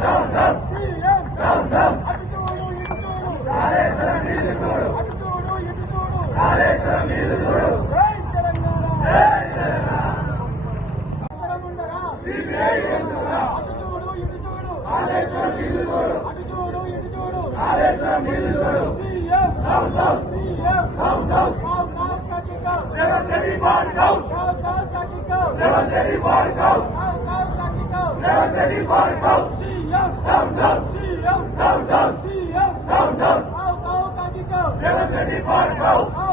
Down, down. Down, down.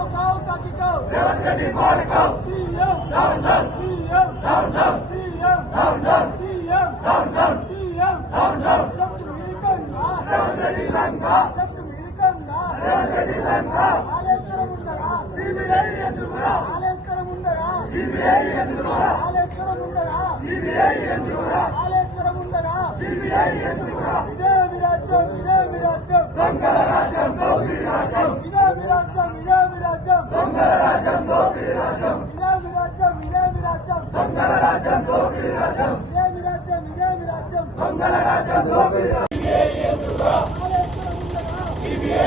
ఆలేశ్వరం ఉండగా ఇదే విరాజ్యం ఇదే విరాజ్యం ராஜம் கோபி ராஜம். ராஜம் மங்கள ராஜம் கோபி ராஜம். சிபிஐ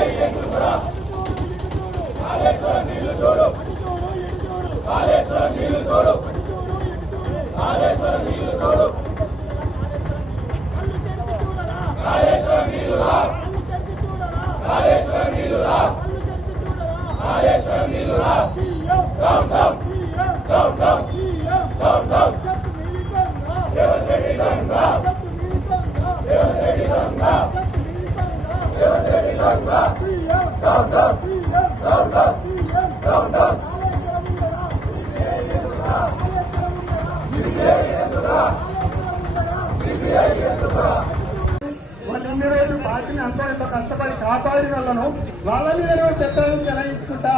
ఎనిమిది వేలు పార్టీని అంతా ఎంత కష్టపడి కాపాడిన వాళ్ళను వాళ్ళ మీద కూడా చట్టాలను చెలాయించుకుంటా.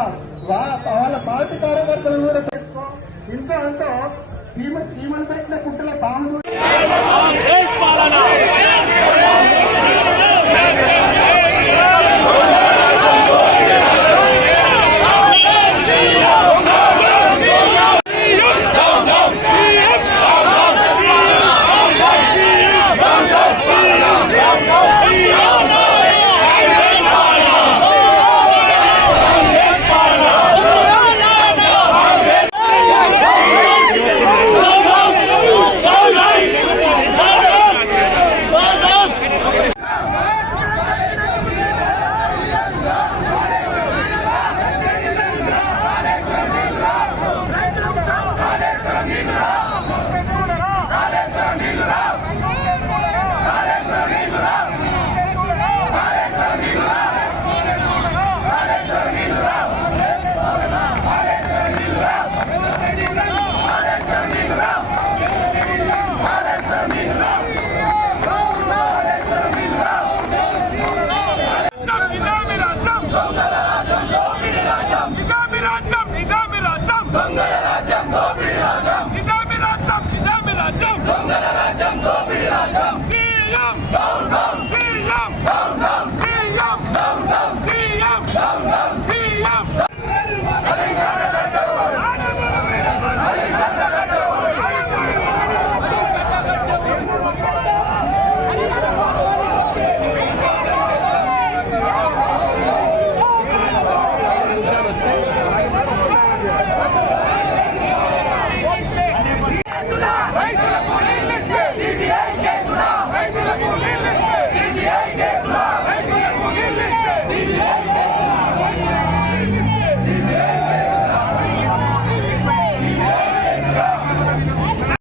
వాళ్ళ పార్టీ కార్యకర్తలను కూడా పెట్టుకో ఇంత అంతా చీమలు పెట్టిన పుట్టల పాము దొంగల